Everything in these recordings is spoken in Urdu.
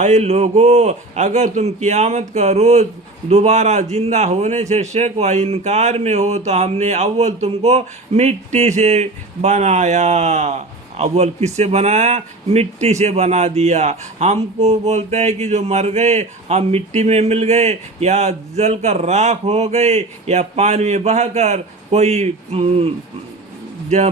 اے لوگو اگر تم قیامت کا روز دوبارہ زندہ ہونے سے شک و انکار میں ہو تو ہم نے اول تم کو مٹی سے بنایا. اول کس سے بنایا؟ مٹی سے بنا دیا. ہم کو بولتا ہے کہ جو مر گئے ہم مٹی میں مل گئے یا جل کر راکھ ہو گئے یا پانی میں بہہ کر کوئی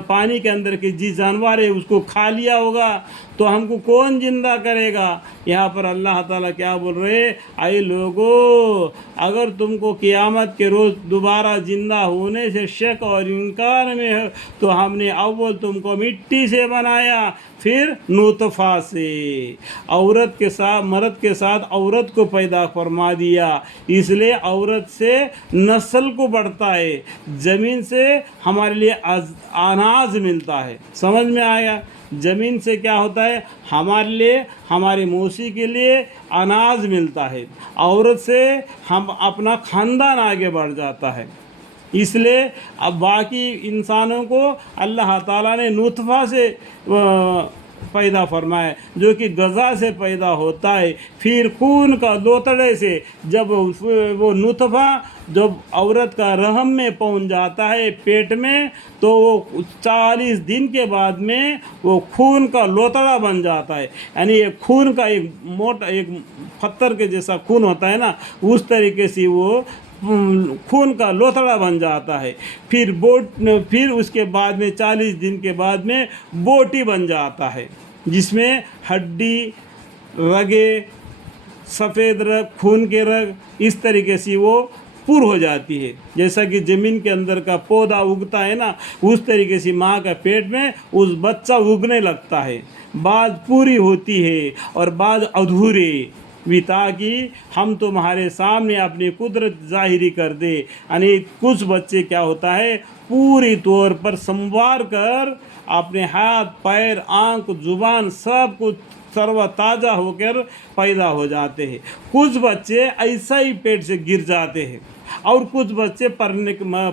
پانی کے اندر کے جانور ہے اس کو کھا لیا ہوگا تو ہم کو کون زندہ کرے گا؟ یہاں پر اللہ تعالیٰ کیا بول رہے؟ اے لوگو اگر تم کو قیامت کے روز دوبارہ زندہ ہونے سے شک اور انکار میں ہے تو ہم نے اول تم کو مٹی سے بنایا پھر نطفہ سے عورت کے ساتھ مرد کے ساتھ عورت کو پیدا فرما دیا. اس لیے عورت سے نسل کو بڑھتا ہے. زمین سے ہمارے لیے اناج ملتا ہے. سمجھ میں آیا؟ زمین سے کیا ہوتا ہے؟ ہمارے لیے ہمارے مویشی کے لیے اناج ملتا ہے. عورت سے ہم اپنا خاندان آگے بڑھ جاتا ہے. اس لیے اب باقی انسانوں کو اللہ تعالیٰ نے نطفہ سے پیدا فرمایا جو کہ غذا سے پیدا ہوتا ہے. پھر خون کا لوتڑے سے جب وہ نطفہ جب عورت کا رحم میں پہنچ جاتا ہے پیٹ میں تو وہ 40 دن کے بعد میں وہ خون کا لوتڑا بن جاتا ہے. یعنی ایک خون کا ایک موٹا ایک پتھر کے جیسا خون ہوتا ہے نا اس طریقے سے وہ خون کا لوتڑا بن جاتا ہے. پھر اس کے بعد میں 40 دن کے بعد میں بوٹی بن جاتا ہے جس میں ہڈی رگیں سفید رگ خون کے رگ اس طریقے سے وہ پر ہو جاتی ہے. جیسا کہ زمین کے اندر کا پودا اگتا ہے نا اس طریقے سے ماں کا پیٹ میں اس بچہ اگنے لگتا ہے. بعض پوری ہوتی ہے اور بعض ادھورے بھی تاکہ ہم تمہارے سامنے اپنی قدرت ظاہری کر دے. یعنی کچھ بچے کیا ہوتا ہے پوری طور پر سنوار کر اپنے ہاتھ پیر آنکھ زبان سب کچھ سرو تازہ ہو کر پیدا ہو جاتے ہیں. کچھ بچے ایسا ہی پیٹ سے گر جاتے ہیں اور کچھ بچے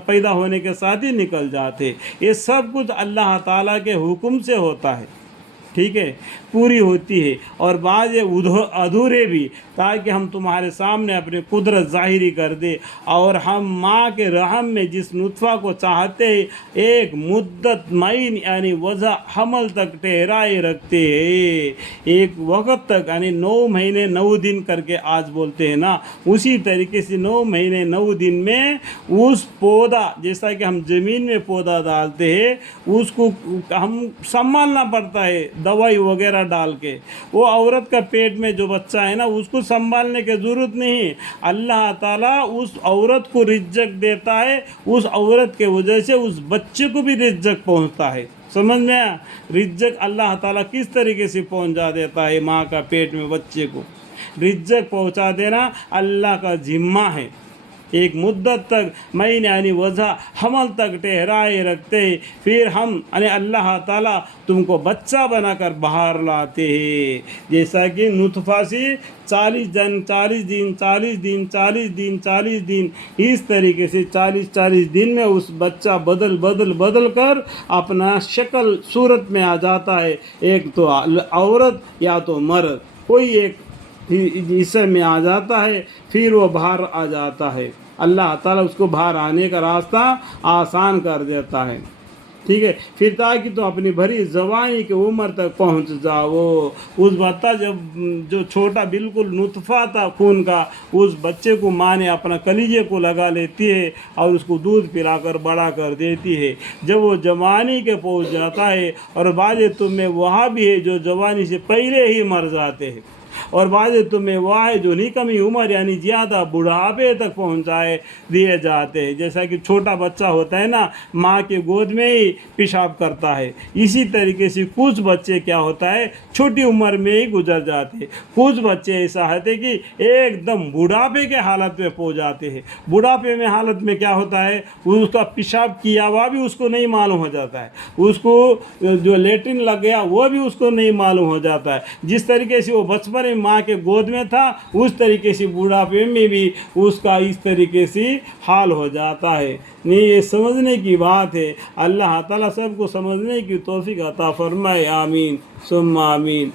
پیدا ہونے کے ساتھ ہی نکل جاتے ہیں. یہ سب کچھ اللہ تعالیٰ کے حکم سے ہوتا ہے. ٹھیک ہے پوری ہوتی ہے اور بعض ادھورے بھی تاکہ ہم تمہارے سامنے اپنی قدرت ظاہری کر دے. اور ہم ماں کے رحم میں جس نطفہ کو چاہتے ہیں ایک مدت معین یعنی وضع حمل تک ٹھہرائے رکھتے ہیں. ایک وقت تک یعنی 9 مہینے 9 دن کر کے آج بولتے ہیں نا اسی طریقے سے 9 مہینے 9 دن میں اس پودا جیسا کہ ہم زمین میں پودا ڈالتے ہیں اس کو ہم سنبھالنا پڑتا ہے دوائی وغیرہ ڈال کے. وہ عورت کا پیٹ میں جو بچہ ہے نا اس کو سنبھالنے کی ضرورت نہیں. اللہ تعالیٰ اس عورت کو رزق دیتا ہے اس عورت کے وجہ سے اس بچے کو بھی رزق پہنچتا ہے. سمجھ میں آیا؟ رزق اللہ تعالیٰ کس طریقے سے پہنچا دیتا ہے ماں کا پیٹ میں بچے کو. رزق پہنچا دینا اللہ کا ذمہ ہے. ایک مدت تک مہینے یعنی وضع حمل تک ٹھہرائے رکھتے ہیں پھر ہم یعنی اللہ تعالیٰ تم کو بچہ بنا کر باہر لاتے ہیں. جیسا کہ نطفہ سے 40 دن اس طریقے سے 40 دن میں اس بچہ بدل کر اپنا شکل صورت میں آ جاتا ہے. ایک تو عورت یا تو مرد کوئی ایک حصے میں آ جاتا ہے پھر وہ باہر آ جاتا ہے. اللہ تعالیٰ اس کو باہر آنے کا راستہ آسان کر دیتا ہے. ٹھیک ہے پھر تاکہ تو اپنی بھری جوانی کی عمر تک پہنچ جاؤ. اس بچہ جو چھوٹا بالکل نطفہ تھا خون کا اس بچے کو ماں نے اپنا کلیجے کو لگا لیتی ہے اور اس کو دودھ پلا کر بڑا کر دیتی ہے. جب وہ جوانی کے پہنچ جاتا ہے اور بعض تمہیں وہاں بھی ہے جو جوانی سے پہلے ہی مر جاتے ہیں اور بعض تمہیں وہ ہے جو نکمی عمر یعنی زیادہ بڑھاپے تک پہنچائے دیے جاتے ہیں. جیسا کہ چھوٹا بچہ ہوتا ہے نا ماں کے گود میں ہی پیشاب کرتا ہے اسی طریقے سے کچھ بچے کیا ہوتا ہے چھوٹی عمر میں ہی گزر جاتے ہیں. کچھ بچے ایسا ہوتے کہ ایک دم بڑھاپے کے حالت میں پہنچ جاتے ہیں. بڑھاپے میں حالت میں کیا ہوتا ہے اس کا پیشاب کیا ہوا بھی اس کو نہیں معلوم ہو جاتا ہے. اس کو جو لیٹرن لگ گیا وہ بھی اس کو نہیں معلوم ہو جاتا ہے. جس طریقے سے وہ بچپن ماں کے گود میں تھا اس طریقے سے بوڑھاپے میں بھی اس کا اس طریقے سے حال ہو جاتا ہے. نہیں یہ سمجھنے کی بات ہے. اللہ تعالیٰ سب کو سمجھنے کی توفیق عطا فرمائے. آمین ثم آمین.